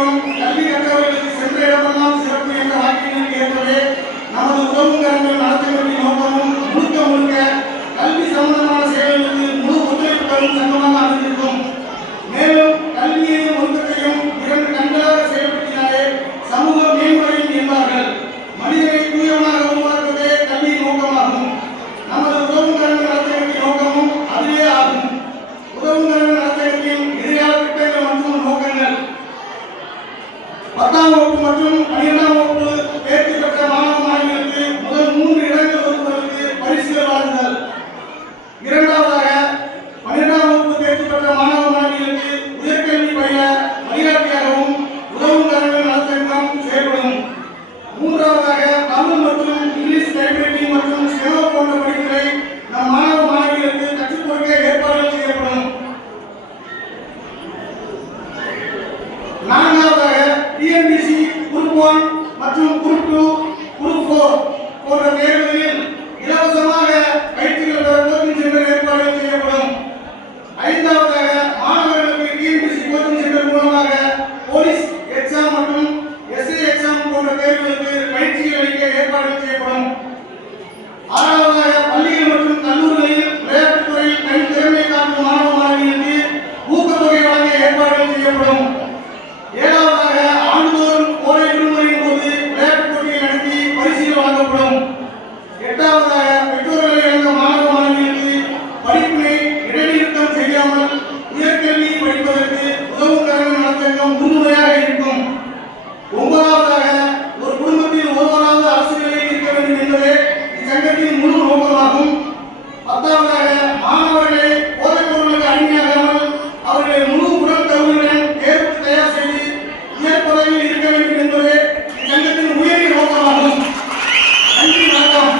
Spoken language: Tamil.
வடிவம் கல்வி கற்றவர்களுக்கு சென்ற இடமெல்லாம் சிறப்பு என்ற வாக்கியங்களுக்கு ஏற்பவே நமது உதவும் கரங்கள் நடத்துவதற்கு நோக்கமும் முழுக்க முழுக்க கல்வி சம்பந்தமான செயல்களுக்கு முழு ஒத்துழைப்பு தரும் சங்கமாக அமைந்திருக்கும். மேலும் கல்வியையும் ஒழுக்கத்தையும் இரண்டு கண்களாக செயல்படுத்தினாலே சமூகம் மேம்படும் என்பார்கள். மனிதனை தூயவனாக உருவாக்குவதே கல்வியின் நோக்கமாகும். நமது உதவும் கரங்கள் நடத்துவதற்கு நோக்கமும் அதுவே ஆகும். உதவும் கரங்கள் நடத்துவதற்கின் எதிர்கால திட்டங்கள் மற்றும் நோக்கங்கள் 10ஆம் வகுப்பு மற்றும் 12ஆம் வகுப்பு தேர்ச்சி பெற்ற மாணவ மாணவிகளுக்கு முதல் 3 இடங்கள் ஒதுக்குவதற்கு பரிசுகள் வழங்குதல். இரண்டாவதாக 12ஆம் வகுப்பு தேர்ச்சி பெற்ற மாணவ மாணவிகளுக்கு உயர்கல்வி பயில வழிகாட்டியாகவும் உதவும் கரங்கள் நலச்சங்கம் செயல்படும். மூன்றாவதாக தமிழ் மற்றும் இங்கிலீஷ் டைப்ரைட்டிங் மற்றும் ஸ்டெனோ போன்ற படிப்புகளை நம் மாணவ மாணவிகளுக்கு கற்றுக் கொடுக்க ஏற்பாடுகள் செய்யப்படும். நான்காவதாக டிஎன்பிசி குரூப் 1 மற்றும் குரூப் 2 குரூப் 4 போன்ற தேர்வுகளில் இலவசமாக பயிற்சிகள் பெற கோச்சிங் சென்டர் ஏற்பாடுகள் செய்யப்படும். ஐந்தாவதாக மாணவர்களுக்கு டிஎன்பிசி கோச்சிங் சென்டர் மூலமாக போலீஸ் எக்ஸாம் மற்றும் எஸ்ஐ எக்ஸாம் போன்ற தேர்வுகளுக்கு பயிற்சிகள் அளிக்க ஏற்பாடுகள் செய்யப்படும். ஆறாவதாக பள்ளிகள் மற்றும் கல்லூரிகளில் விளையாட்டுத் துறையில் திறமை காட்டும் மாணவ மாணவிகளுக்கு ஊக்கத்தொகை வழங்க ஏற்பாடுகள் செய்யப்படும். ஏழாவதாக ஆண்டுதோறும் கோடை விடுமுறையின் போது விளையாட்டுப் போட்டிகள் நடத்தி பரிசுகள் வழங்கப்படும். எட்டாவதாக பெற்றோர்களை இழந்த மாணவ மாணவிகளுக்கு படிப்பினை இடைநிறுத்தம் செய்யாமல் உயர்கல்வி படிப்பதற்கு உதவும் கரங்கள் நலச்சங்கம் உறுதுணையாக இருக்கும். ஒன்பதாவதாக ஒரு குடும்பத்தில் ஒருவராவது அரசு வேலையில் இருக்க வேண்டும் என்பதே இச்சங்கத்தின் முழு நோக்கமாகும். பத்தாவதாக மாணவர்களை போதைப் பொருளுக்கு அடிமையாகாமல் அவர்களை முழு உடல் தகுதியுடன் தேர்வுக்கு தயார் செய்து உயர் பதவியில் இருக்க வேண்டும் என்பதே இச்சங்கத்தின் உயரிய நோக்கமாகும். நன்றி, வணக்கம்.